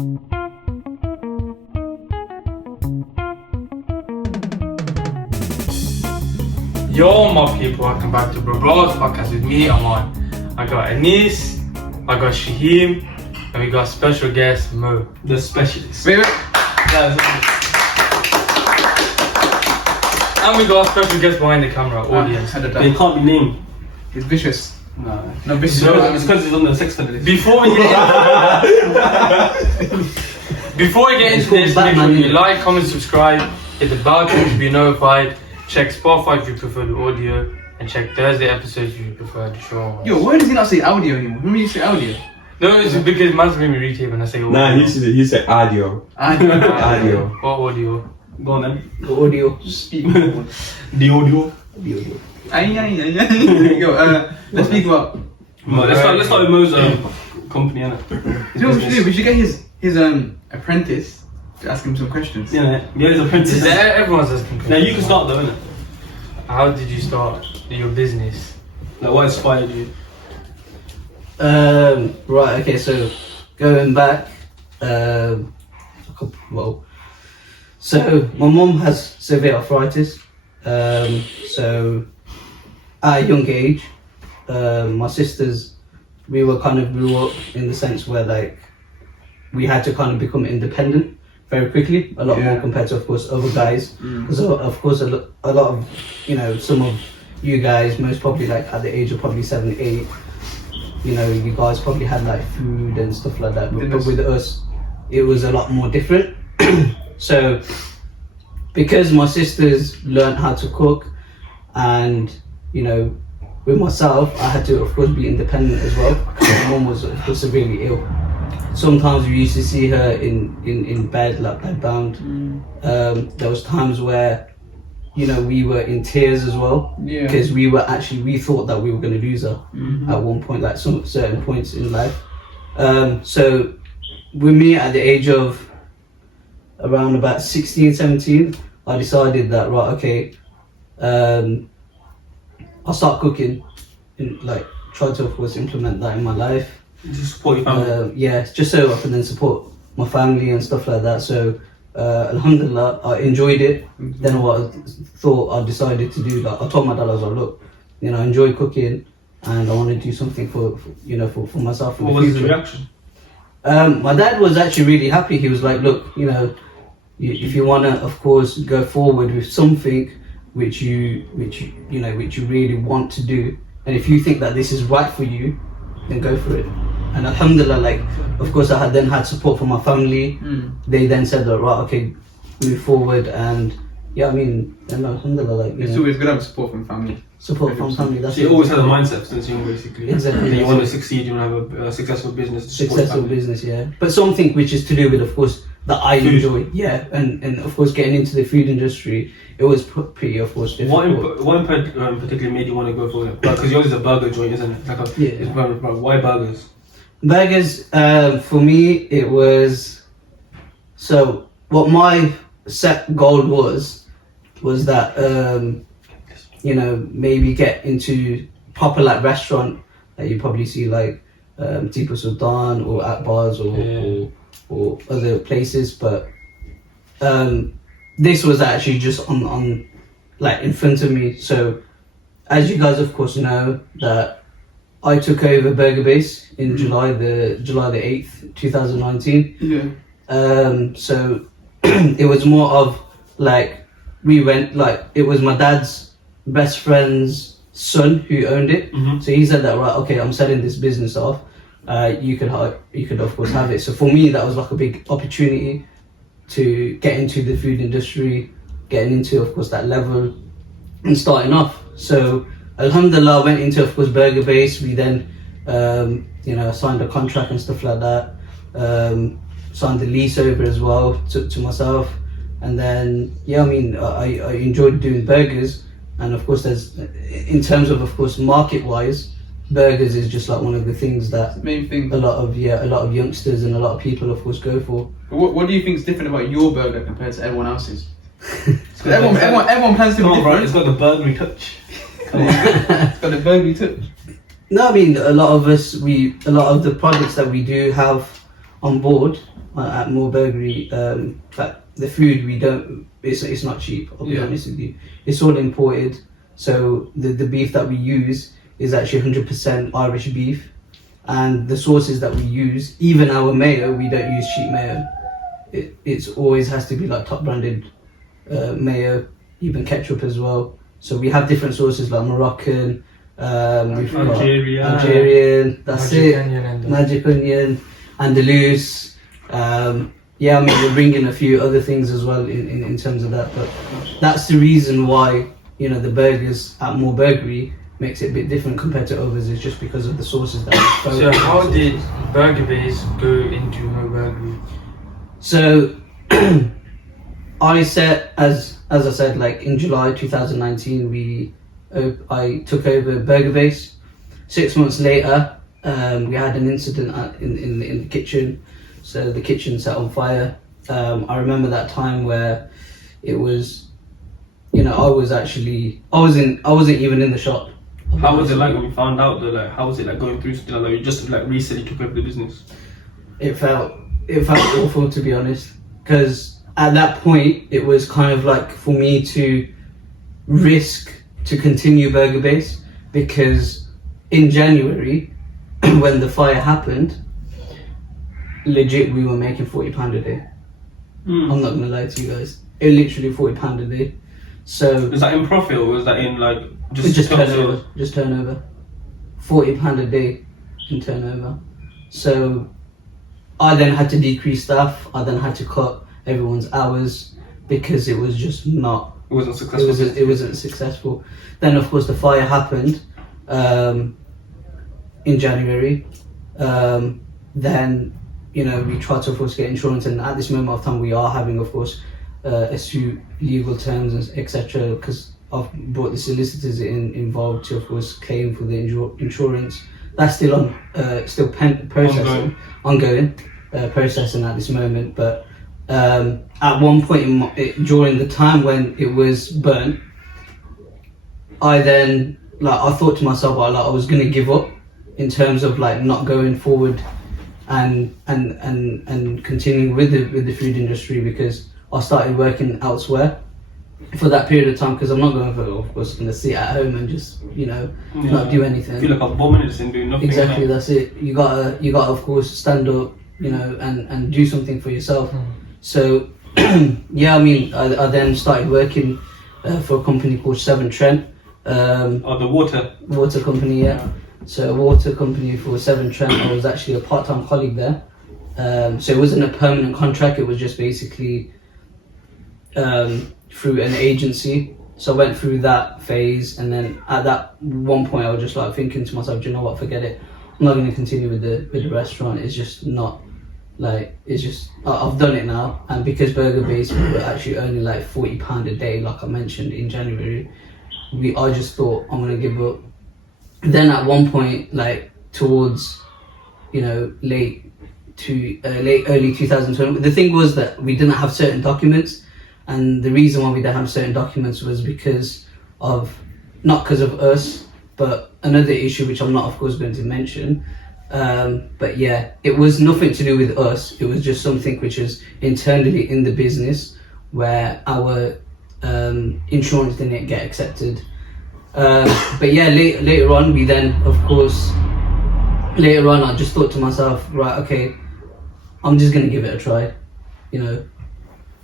Yo, my people, welcome back to Bros Podcast with me, Amaan. I got Anis, I got Shaheim, and we got special guest Mo, the specialist. Wait. And we got special guest behind the camera, audience. They can't be named. He's vicious. No, vicious. No, it's because he's on the sex list. Before we get into this, make sure you like, comment, subscribe, hit the bell to be notified. Check Spotify if you prefer the audio, and check Thursday episodes if you prefer the show. Yo, why does he not say audio anymore? Remember you say audio? No, it's because man's made me retape when I say audio. Nah, he said audio. Audio. What audio? Go on then. The audio. Just speak. The audio. Yo, let's speak about. Mo, let's start with Mo's company, innit? You know what we should do? We should get his apprentice to ask him some questions. Yeah, his apprentice. Everyone's asking questions. Now you can start though, innit? How did you start your business? Like, what inspired you? Right, okay, so going back, so my mum has severe arthritis, so at a young age, my sisters, we were kind of grew up in the sense where like we had to kind of become independent very quickly, a lot more compared to of course other guys, because of course a lot of, you know, some of you guys most probably like at the age of probably 7, 8, you know, you guys probably had like food and stuff like that, but with us it was a lot more different. So because my sisters learned how to cook, and you know, with myself I had to of course be independent as well. My mum was of course severely ill. Sometimes we used to see her in bed like bedbound. There was times where, you know, we were in tears as well, because we thought that we were going to lose her at one point, like some certain points in life. So with me at the age of around about 16, 17, I decided that right, okay, I'll start cooking and like try to of course implement that in my life. Just support your family. Yeah, just so I can then support my family and stuff like that. So alhamdulillah, I enjoyed it. Then what I thought I decided to do, like I told my dad, I was like, look, you know, I enjoy cooking and I want to do something for myself in the future. What was his reaction? My dad was actually really happy. He was like, look, you know, if you want to of course go forward with something which you really want to do, and if you think that this is right for you, then go for it. And alhamdulillah, like of course I had support from my family. They then said that right, okay, move forward. And yeah, I mean, and alhamdulillah, like it's always good to have support from family. Support from family. That's so you always had a mindset since young, basically. Exactly. You want to succeed, you want to have a successful business. Successful business, yeah. But something which is to do with, of course, that I enjoy, yeah, and of course getting into the food industry, it was pretty, of course, difficult. What in particular made you want to go for it? Because yours is a burger joint, isn't it? Why burgers? Burgers, for me, it was, so what my set goal was that, you know, maybe get into proper like restaurant that you probably see like Tipu Sultan or at bars or other places, but this was actually just on like in front of me. So as you guys of course know, that I took over Burger Base in July the 8th 2019. So it was more of like we went, like it was my dad's best friend's son who owned it. So he said that right, okay, I'm selling this business off, you could of course have it. So for me that was like a big opportunity to get into the food industry, getting into of course that level and starting off. So alhamdulillah, I went into of course Burger Base. We then you know, signed a contract and stuff like that, signed the lease over as well to myself. And then yeah, I mean I enjoyed doing burgers, and of course there's, in terms of course market wise, burgers is just like one of the things that main thing a lot of youngsters and a lot of people of course go for. What do you think is different about your burger compared to everyone else's? everyone plans to be different. It's got the burgery touch. It's got the burgery touch. No, I mean a lot of the products that we do have on board, at MoBurgri, that the food we don't, it's not cheap. I'll be honest with you. It's all imported. So the beef that we use is actually 100% Irish beef, and the sauces that we use, even our mayo, we don't use cheap mayo. It's always has to be like top branded mayo, even ketchup as well. So we have different sauces like Moroccan, we've got Algerian, that's Magic it, Onion and Magic Onion, Andalus. Yeah, I mean we're bringing a few other things as well in terms of that, but that's the reason why, you know, the burgers at MoBurgri makes it a bit different compared to others, is just because of the sauces that we So how did Burger Base go into MoBurgri? So I said, as I said, like in July 2019, I took over Burger Base. 6 months later, we had an incident in the kitchen. So the kitchen set on fire. I remember that time where it was, you know, I wasn't even in the shop. How was it like when we found out that, like, how was it like going through something like that? You just like recently took over the business. It felt awful, to be honest, because at that point it was kind of like for me to risk to continue Burger Base, because in January when the fire happened, legit we were making £40 a day. I'm not gonna lie to you guys, it literally £40 a day. So is that in profit or was that in like just turnover? Just turnover. £40 a day in turnover. So I then had to decrease staff. I then had to cut everyone's hours because it was just not. It wasn't successful. It wasn't successful. Then of course the fire happened in January. Then, you know, we tried to of course get insurance, and at this moment of time we are having of course a suit, legal terms, etc. Because I've brought the solicitors involved to of course claim for the insurance. That's still on, processing, ongoing processing at this moment. But at one point during the time when it was burnt, I then I thought to myself I was gonna give up in terms of like not going forward and continuing with the food industry, because I started working elsewhere for that period of time, because I'm not going to, of course, going to sit at home and just, you know, not do anything. I feel like a bum and just doing nothing. Exactly, that's it. You gotta of course stand up, you know, and do something for yourself. So yeah, I mean, I then started working for a company called Severn Trent. The water company, yeah. So a water company for Severn Trent. I was actually a part-time colleague there. So it wasn't a permanent contract. It was just basically through an agency. So I went through that phase, and then at that one point I was just like thinking to myself, do you know what, forget it, I'm not going to continue with the restaurant. It's just not like, it's just, I've done it now. And because Burger Base we were actually earning like £40 a day, like I mentioned in January, I just thought I'm going to give up. Then at one point, like towards, you know, early 2020, the thing was that we didn't have certain documents. And the reason why we didn't have certain documents was because of, not because of us, but another issue which I'm not of course going to mention. But yeah, it was nothing to do with us. It was just something which is internally in the business where our insurance didn't get accepted. But yeah, later on we then of course, later on I just thought to myself, right, okay, I'm just going to give it a try, you know.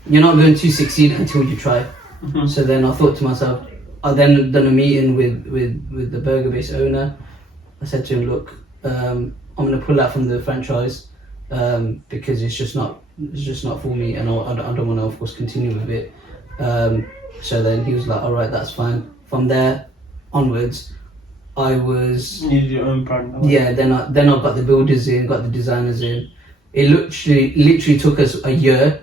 You're not going to succeed until you try. So then I thought to myself, I then done a meeting with the Burger Base owner. I said to him, look, I'm going to pull out from the franchise because it's just not for me, and I don't want to of course continue with it. So then he was like, all right, that's fine. From there onwards, I was you needed your own brand. Yeah, then I got the builders in, got the designers in. It literally took us a year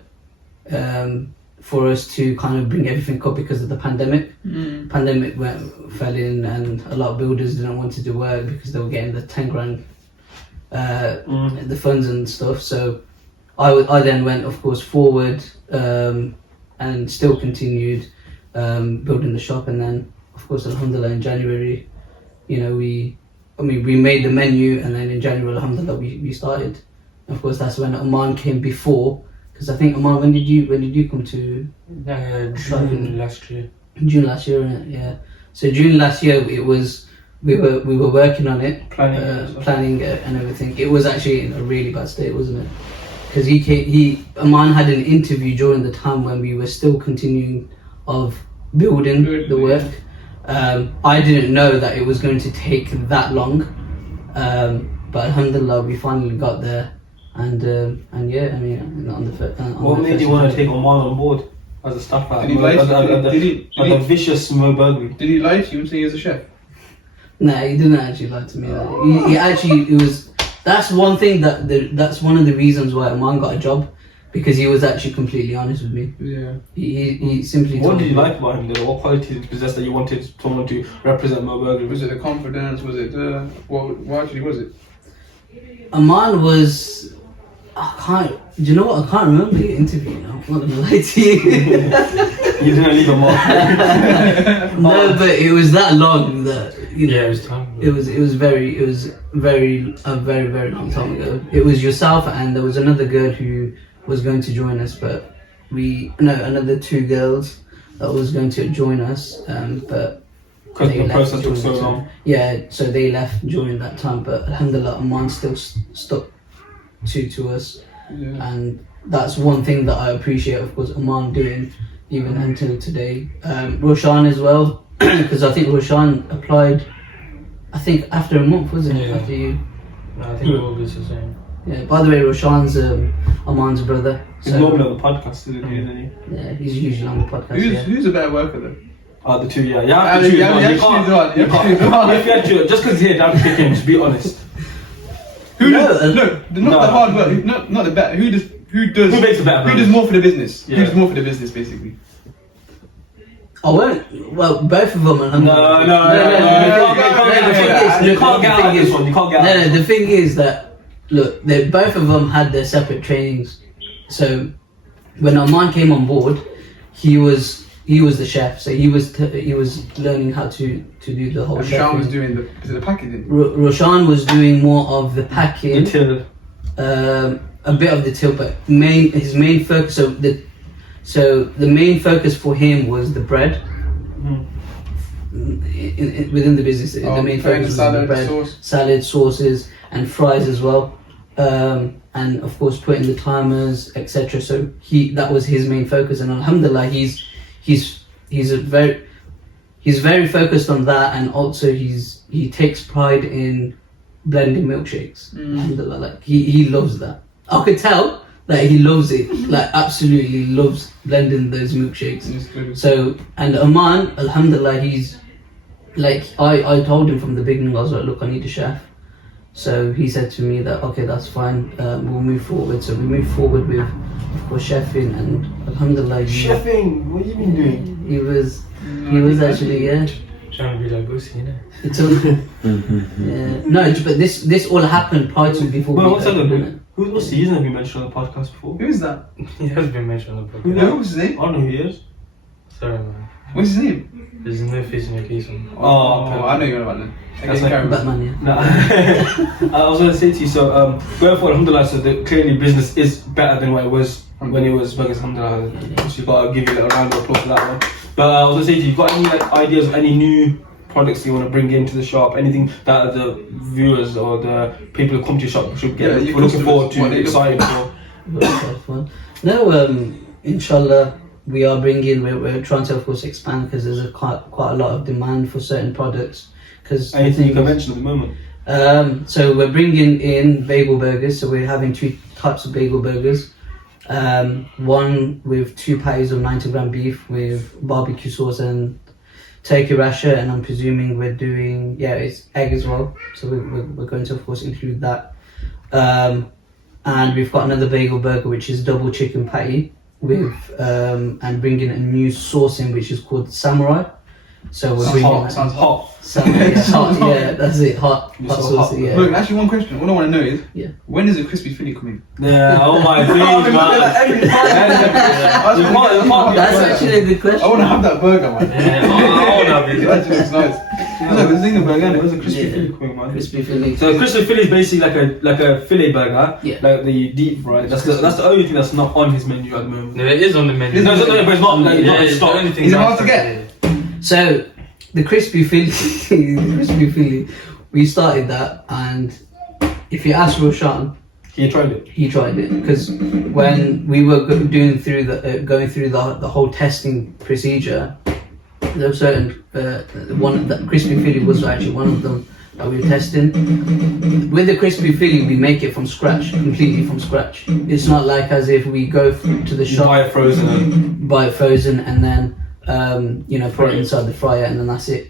for us to kind of bring everything up because of the pandemic. Pandemic fell in, and a lot of builders didn't want to do work because they were getting the 10 grand the funds and stuff. So I then went of course forward and still continued building the shop. And then of course alhamdulillah in January, you know, we made the menu, and then in January alhamdulillah we started. Of course, that's when Amaan came before. Because I think Amaan, when did you come to? June last year. June last year, innit? Yeah. So June last year, it was we were working on it, planning it and everything. It was actually in a really bad state, wasn't it? Because Amaan had an interview during the time when we were still continuing of building the work. I didn't know that it was going to take that long, but alhamdulillah, we finally got there. And yeah, I mean, what made you want to take Amaan on board as a staff at the vicious MoBurgri? Did he lie to you and say he was a chef? Nah, he didn't actually lie to me. He actually, it was. That's one thing that's one of the reasons why Amaan got a job, because he was actually completely honest with me. Yeah. He simply. What did you like about him? What qualities did he possess that you wanted someone to represent MoBurgri? Was it the confidence? Was it the what actually was it? Amaan was. Do you know what? I can't remember the interview now. I'm not gonna lie to you. You didn't leave a mark. No, but it was that long that Yeah, it was time. It was a very long time ago. It was yourself and there was another girl who was going to join us, but another two girls that was going to join us, but because the process took so long. Yeah, so they left during that time, but alhamdulillah, Amaan still stuck to us, and that's one thing that I appreciate, of course, Amaan doing even until today. Roshan as well, because I think Roshan applied, I think after a month, wasn't it? Yeah. After you. No, I think August is the same. Yeah. By the way, Roshan's Amaan's brother. He's normally on the podcast, isn't he? Yeah, he's usually on the podcast. Who's a better worker though? The two, yeah. You have to choose one. You can't. If you had to choose, just because he's here, don't pick him. To be honest. Not the hard work. Not the better. Who makes the better? Who does more for the business? Yeah. Who does more for the business, basically? I won't. Well, both of them. No. You can't get out of this one. You can't get out. No, the thing is that look, both of them had their separate trainings. So when Amaan came on board, he was the chef. So he was learning how to do the whole. Roshan was doing the packaging. Roshan was doing more of the packing. The till. A bit of the till, but his main focus. So the main focus for him was the bread. Within the business, the main focus was the bread, salad, sauces, and fries as well, and of course putting the timers, etc. So that was his main focus, and alhamdulillah, he's very focused on that, and also he takes pride in blending milkshakes. Alhamdulillah, like he loves that. I could tell that he loves it, like absolutely loves blending those milkshakes. So, and Amaan, alhamdulillah, he's like, I told him from the beginning, I was like, look, I need a chef. So he said to me that, okay, that's fine, we'll move forward. So we moved forward with, of course, chefing, and alhamdulillah. Chefing? What have you been doing? He was actually, yeah. Trying to be like Goosey, you know? It's all, yeah. No, but this all happened prior to before. Well, what's that? What's the reason have been mentioned on the podcast before? Who is that? He has been mentioned on the podcast. What's his name? I don't know who he is. Sorry, man. What's his name? There's no face in your case on. I know you're about that. That's like Batman, yeah. No. I was going to say to you, so going forward, alhamdulillah, so clearly business is better than what it was when it was Burgers, alhamdulillah. So you've got to give you a little round of applause for that one. But I was going to say to you, you've got any ideas of any new products you want to bring into the shop, anything that the viewers or the people who come to your shop should get looking forward to, excited for? No, inshallah, we are we're trying to, of course, expand, because there's quite a lot of demand for certain products. Anything you can mention at the moment? So we're bringing in bagel burgers, so we're having two types of bagel burgers. One with 2 patties of 90-gram beef with barbecue sauce and turkey rasher, and I'm presuming we're doing, it's egg as well, so we're going to, of course, include that. And we've got another bagel burger which is double chicken patty with and bringing a new sauce in which is called samurai. So we're bringing sounds hot. Yeah, that's it, hot sauce. Yeah. Look, actually, one question. What I want to know is, when is the crispy Philly coming? Yeah, oh my god, man. That's actually a good question. I want to have that burger, man. Yeah, I want to have it. That actually looks nice. No, the Zinger burger, Where's the innit? crispy Yeah. Philly coming, man? Crispy Philly. So crispy Philly is basically like a fillet burger, Yeah. like the deep fried. That's the only thing that's not on his menu at the moment. No, it is on the menu. Is it? No, but it's not like Yeah, not it's the stock. only thing. Is it that's hard to get? So the crispy Philly, the crispy Philly, we started that, and if you ask Roshan, He tried it. he tried it because when we were going through the whole testing procedure, there were certain one that crispy Philly was actually one of them that we were testing. With the crispy Philly, we make it from scratch, completely from scratch. It's not like as if we go to the shop, Buy it frozen. buy it frozen, and then put it inside the fryer, and then that's it.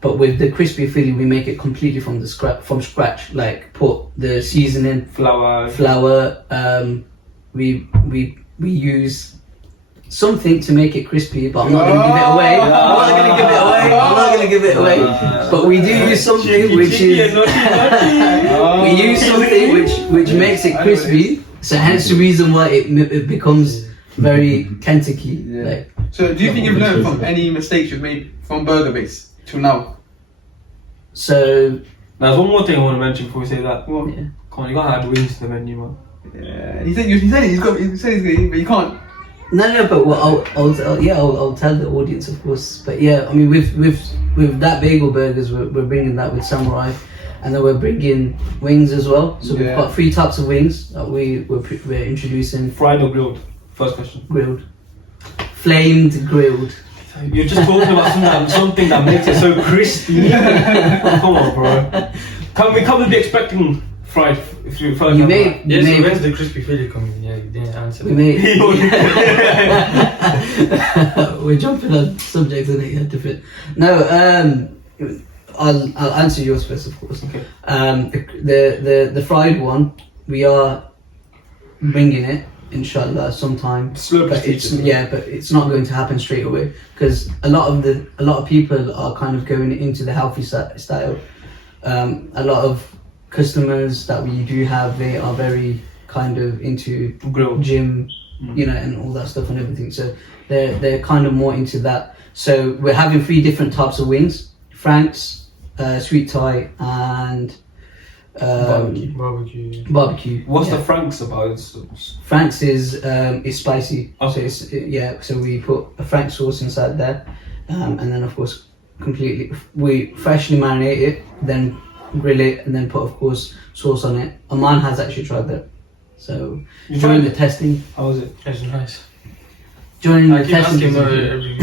But with the crispy Philly, we make it completely from scratch. Like put the seasoning, Flour. we use something to make it crispy, but I'm not gonna give it away. I'm not gonna give it away. But we do use something which is we use something which makes it crispy. So hence the reason why it becomes very Kentucky. Yeah. Like, So, do you think you've learned from any mistakes you've made from Burger Base till now? so There's one more thing I want to mention before we say that. Well, yeah. Come on, you gotta add wings to the menu, man. yeah. He said he's gonna eat, but you can't. No, but I'll tell the audience, of course. But yeah, I mean, with that bagel burgers, we're bringing that with samurai, and then we're bringing wings as well. So we've Yeah. got 3 types of wings that we're introducing: Fried or grilled? First question. grilled, flamed, grilled. You're just talking about something that makes it so crispy. Come on, bro. Can we be expecting fried? If you fried You samurai? may, Yeah, so when's the crispy Philly coming? Yeah, you didn't answer. we may. We're jumping on subjects and it different. No, I'll answer yours first, of course. Okay. The fried one, we are bringing it, inshallah, sometime. Slow But procedure. but it's not going to happen straight away because a lot of people are kind of going into the healthy style. A lot of customers that we do have, they are very kind of into Grilled. gym, and all that stuff and everything. So they're kind of more into that. So we're having 3 different types of wings: Frank's, sweet Thai, and Barbecue. barbecue. What's Yeah. the Franks about? Frank's is spicy. Okay. So so we put a Frank sauce inside there, and then of course we freshly marinate it, then grill it, and then put of course sauce on it. Amaan has actually tried that. So You during tried the testing, How was it? That's nice. during I the keep testing, asking every.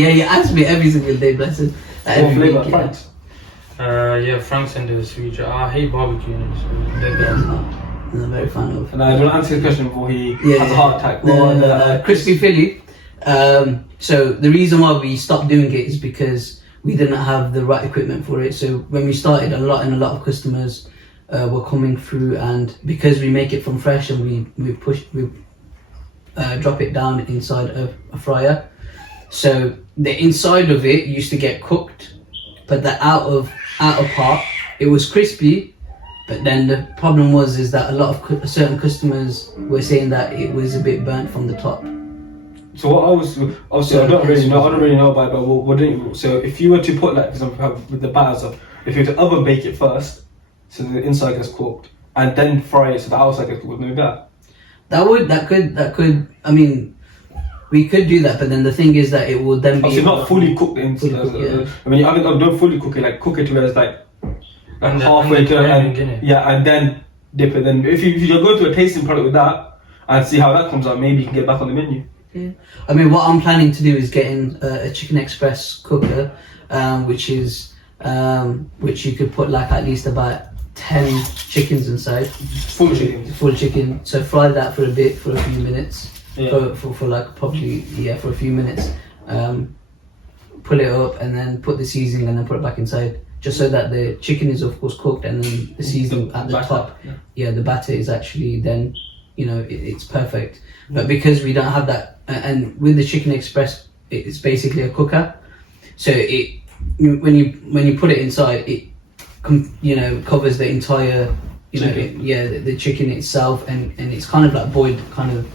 yeah, he asks me every single day, bless him. What Every flavour? week, yeah. Franks. Yeah, Frank's and the sweet. I hate barbecue. So they're Yeah, best. I'm not very fan of. And I will answer his question before he Yeah, has a heart attack. The crispy Philly. So the reason why we stopped doing it is because we didn't have the right equipment for it. So when we started, a lot of customers were coming through, and because we make it from fresh and we drop it down inside a fryer, so the inside of it used to get cooked, but the outer part, it was crispy. But then the problem is that a lot of certain customers were saying that it was a bit burnt from the top. So what I was obviously I don't really know about it, but what didn't, so if you were to put, like, for example, with the batter stuff, if you were to oven bake it first, so the inside gets cooked, and then fry it so the outside gets cooked, maybe that. That could. I mean, we could do that, but then the thing is that it will then be Obviously not fully cooked into Fully cooked, yeah. I mean, don't fully cook it, like cook it to where it's like And halfway the to it, framing, and innit? yeah, and then dip it. Then if you go to a tasting product with that and see how that comes out, maybe you can get back on the menu. Yeah. I mean, what I'm planning to do is getting a Chicken Express cooker, which you could put like at least about 10 chickens inside. Full chicken. Full chicken. So fry that for a bit, for a few minutes. Yeah. For like probably for a few minutes. Pull it up and then put the seasoning and then put it back inside. Just so that the chicken is of course cooked and then the seasoning at the batter, top. yeah. Yeah, the batter is actually then, it's perfect. But because we don't have that, and with the Chicken Express, it's basically a cooker. So when you put it inside, it covers the entire, the chicken itself, and it's kind of like boiled,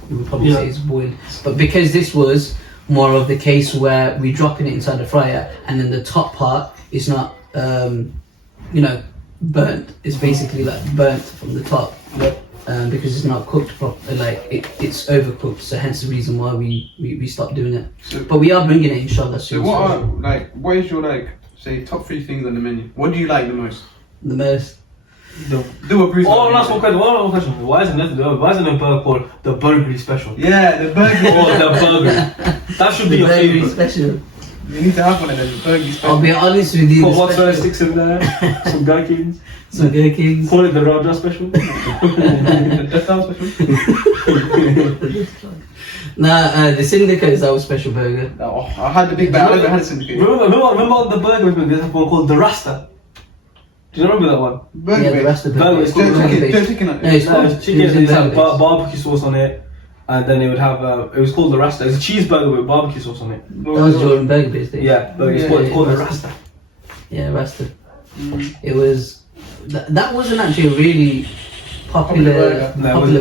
we would probably say it's boiled. But because this was more of the case where we're dropping it inside the fryer, and then the top part is not you know, burnt. It's basically like burnt from the top. Because it's not cooked properly, like it's overcooked, so hence the reason why we stopped doing it. So, but we are bringing it inshallah soon. So what is your like, say, top 3 things on the menu? What do you like the most? The most. Do a brief. Last one question. Why isn't it a burger called the MoBurgri special? Yeah, the burger. Or the burger. That should be your burger favourite. special. You need to have one of them. The burger special. I'll be honest with you. Put mozzarella sticks in there, some gherkins. Some gherkins. Call it the Raja special. That sounds special. Nah, the Syndicate is our special burger. Oh, I had the big bag. I never had a Syndicate. Remember the burger? There's one called the Rasta. Do you remember that one? Burger. Yeah, the rest of the Burger. burger. It's called Chicken. Chicken on it. No, it's called chicken. it was in It had burger base. barbecue sauce on it, and then it would have. It was called the Rasta. It's a cheeseburger with barbecue sauce on it. That was Jordan Burger Base days. Yeah, but it's called the Rasta. Yeah, Rasta. It was that wasn't actually a really popular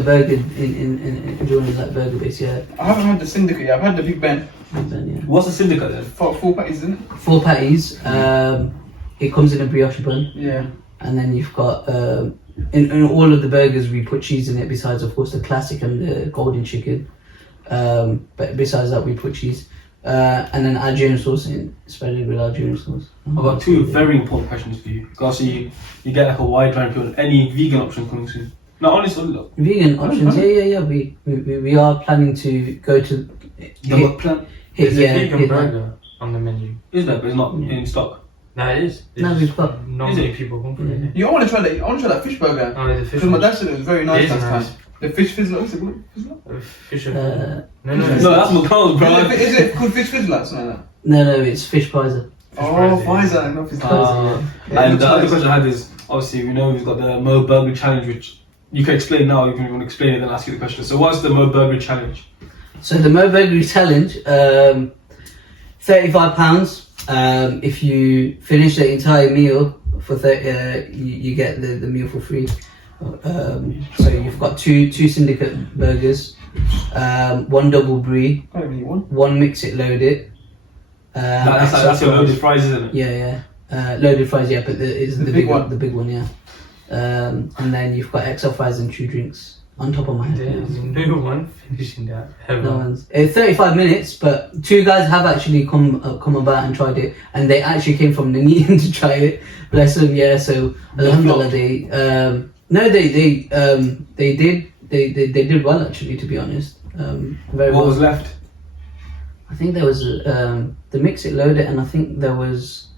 burger in Jordan's like burger base. Yeah. I haven't had the Syndicate yet. I've had the Big Ben. Then, yeah. What's the Syndicate then? 4 patties, isn't it? 4 patties. It comes in a brioche bun, Yeah. and then you've got in all of the burgers we put cheese in it. Besides, of course, the classic and the golden chicken. But besides that, we put cheese. And then Algerian sauce in, spread it with Algerian sauce. I've got 2 very important questions for you. Because you get like a wide range of any vegan option coming soon. No, honestly, look. Vegan options, yeah. We are planning to go to The plant There's a hit vegan that. burger on the menu. is there, but it's not in stock. That is. No, we've got. Not Is many it? people come for it. I want to try that. I want to try that fish burger. Oh, there's a fish. Because my dad said it was very nice It is last nice. time. The fish fizzler. What's it called? Fizzler? Fish. Uh, No. No, that's McDonald's, bro. Is it called fish fizzler? Something like that. No, it's fish pizer. Oh, Pfizer. Not fish Uh, Yeah, and it the looks other nice. question I had is, obviously, we know we've got the MoBurgri challenge, which you can explain now. If you want to explain it, then ask you the question. So, what's the MoBurgri challenge? So the MoBurgri challenge, £35. If you finish the entire meal for 30, you get the meal for free. So you've got two Syndicate burgers, 1 double brie, Can't even eat one. 1 mix it load it. That's your loaded fries, isn't it? Yeah. Loaded fries, yeah, but it's the big one. The big one, yeah. And then you've got XL fries and 2 drinks on top of my head. There's no one finishing that. Ever. No one's. It's 35 minutes, but 2 guys have actually come about and tried it, and they actually came from Nuneaton to try it. Bless them, yeah. So alhamdulillah, they did well actually, to be honest. Very What well. was left? I think there was the mix it load it, and I think there was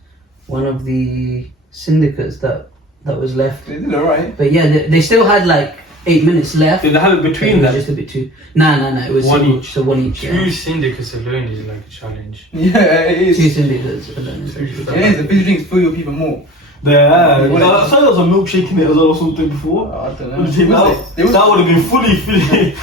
one of the Syndicates that was left. They did alright. But yeah, they still had like 8 minutes left. Did they have it between It was them? just a bit too. No. It was One single, each. So 1 each. 2 Yeah. syndicates alone is like a challenge. Yeah, it is. 2 Syndicates alone. It is. The fish drinks fill you people more. Yeah. What I saw there was a milkshake in it as well or something before. I don't know. That would have been fully filled.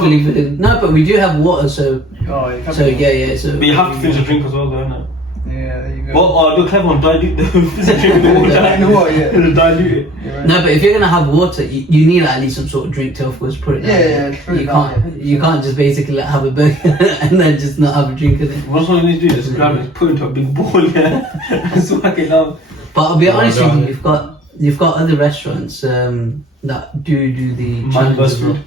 Fully filled. No, but we do have water, so yeah. So But you have to finish a drink as well, though, innit? Yeah, there you go. Well, do a clever one, dilute the fizzy drink with the water. You know what, yeah. Dilute it. You're right. No, but if you're gonna have water, you need at least some sort of drink to, of course, put it down. Put it You down, can't. You can't just basically like, have a burger and then just not have a drink in it. What's all you need to do is grab it, put it into a big bowl, yeah, and smack it down. But I'll be honest with done. you, you've got other restaurants that do the Man challenge versus as well. food.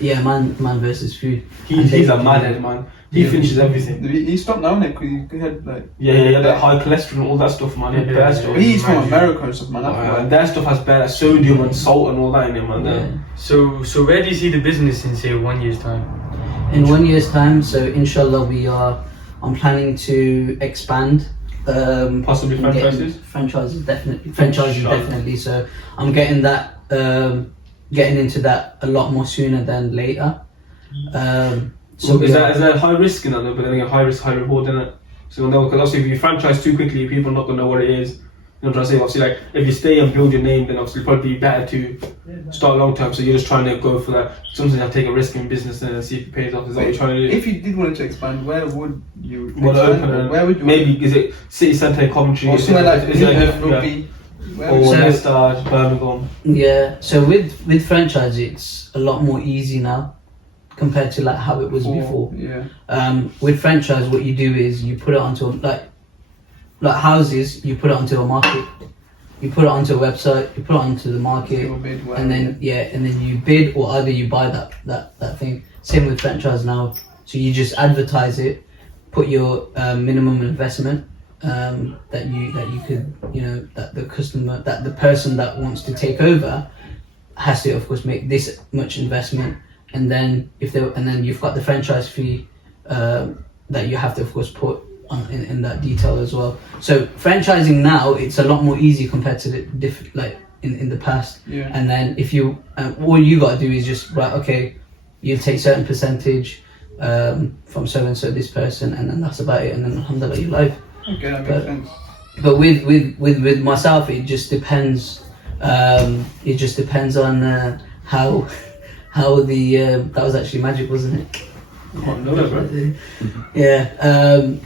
Yeah, man versus food. He's a madhead, man. He finishes everything. He stopped now, innit? Because he had like. Yeah, that high cholesterol and all that stuff, man. Yeah, bad stuff. He's from America and stuff, man. That's why. And that stuff has bad sodium and salt and all that in it, man. Yeah. So where do you see the business in say 1 year's time? In 1 year's time, so inshallah I'm planning to expand. Possibly I'm getting franchises? Franchises definitely. So I'm getting that, getting into that a lot more sooner than later. So is that high risk in that though? But then again, high risk, high reward in it. So no, because obviously if you franchise too quickly, people are not gonna know what it is. You know what I'm trying to say? Obviously, like if you stay and build your name, then obviously it'd probably be better to start long term. So you're just trying to go for that. Sometimes you have to take a risk in business and see if it pays off. Is that what you're trying to do? If you did want to expand, where would you Well, expand? open, Where would you maybe is it city centre, Coventry, or somewhere like is it Newham, yeah. Rugby? Where or would you- Leicester, Birmingham? Yeah. So with franchise, it's a lot more easy now compared to like how it was before. Yeah. With franchise, what you do is you put it onto like houses, you put it onto a market, you put it onto a website, you put it onto the market, and then you bid, or either you buy that thing. Same with franchise now. So you just advertise it, put your minimum investment that you could, that the customer, that the person that wants to take over has to of course make this much investment, and then you've got the franchise fee that you have to of course put on in that detail as well. So franchising now, it's a lot more easy compared to the like in the past. Yeah. And then if you all you got to do is just okay, you take certain percentage from so and so this person, and then that's about it, and then alhamdulillah you're live. Okay, that makes sense. But with myself, it just depends. It just depends on how the that was actually magic, wasn't it? Yeah.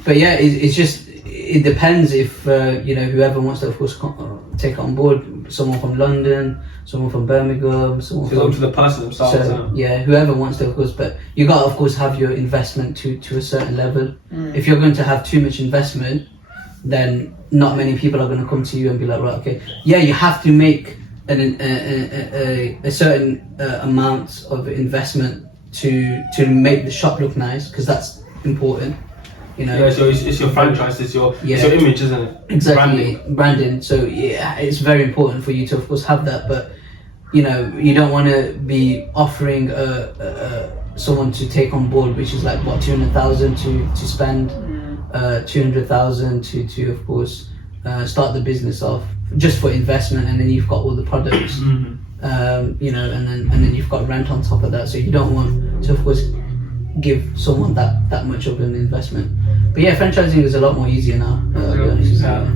But yeah, it depends if whoever wants to of course take it on board. Someone from London, someone from Birmingham, someone from, up to the person themselves. so, yeah, whoever wants to of course. But you got to of course have your investment to a certain level. If you're going to have too much investment, then not many people are going to come to you and be like, right, okay, yeah, you have to make a certain amount of investment to make the shop look nice, because that's important. Yeah, so it's your franchise, it's your image, isn't it? Exactly, branding. So yeah, it's very important for you to of course have that, but you don't want to be offering someone to take on board, which is like what, 200,000 to spend, 200,000 to of course start the business off just for investment, and then you've got all the products, and then you've got rent on top of that. So you don't want to of course give someone that much of an investment. But yeah, franchising is a lot more easier now.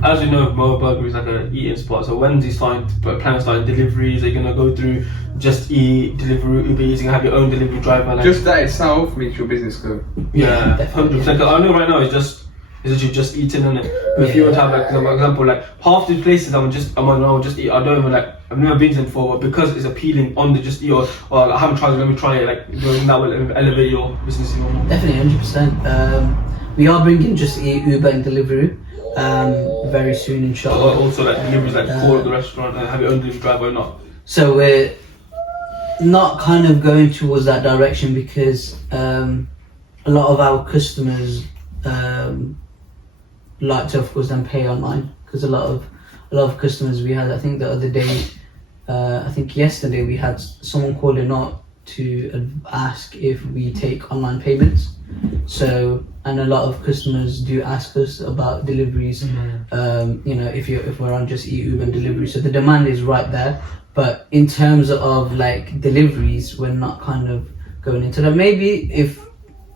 As you know, MoBurgri is like an eating spot. So when's he starting deliveries? Are you gonna go through Just Eat, delivery, Uber Eats, you have your own delivery driver? Like, just that itself makes your business go. Yeah, 100%. I know right now it's literally Just Eating, isn't it? But if you were to have like, for example, like half the places I'm on Just Eat, I don't even like, I've never been to them before, but because it's appealing on the Just Eat, or I haven't tried it, let me try it, like doing that will elevate your business even more. Definitely, 100%. We are bringing Just Eat, Uber and delivery very soon, inshallah. Also like deliveries, like call the restaurant and have your own delivery driver or not. So we're not kind of going towards that direction, because a lot of our customers like to of course then pay online, because a lot of customers we had, I think the other day, I think yesterday, we had someone calling up to ask if we take online payments. So, and a lot of customers do ask us about deliveries, if we're on Just Eat, Uber and delivery. So the demand is right there, but in terms of like deliveries, we're not kind of going into that. Maybe if,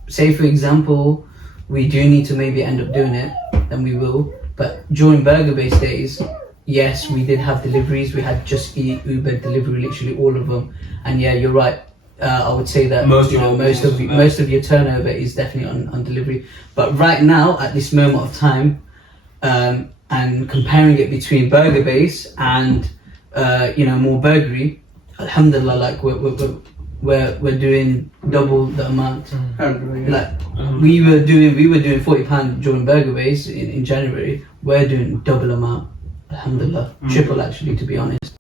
say for example, we do need to maybe end up doing it, then we will. But during burger-based days, yes, we did have deliveries. We had Just Eat, Uber, delivery, literally all of them. And yeah, you're right. I would say that most of your turnover is definitely on delivery. But right now, at this moment of time, and comparing it between Burger Base and MoBurgri, alhamdulillah, like we're doing double the amount. Like we were doing £40 during Burger Base in January. We're doing double amount, alhamdulillah, triple actually, to be honest.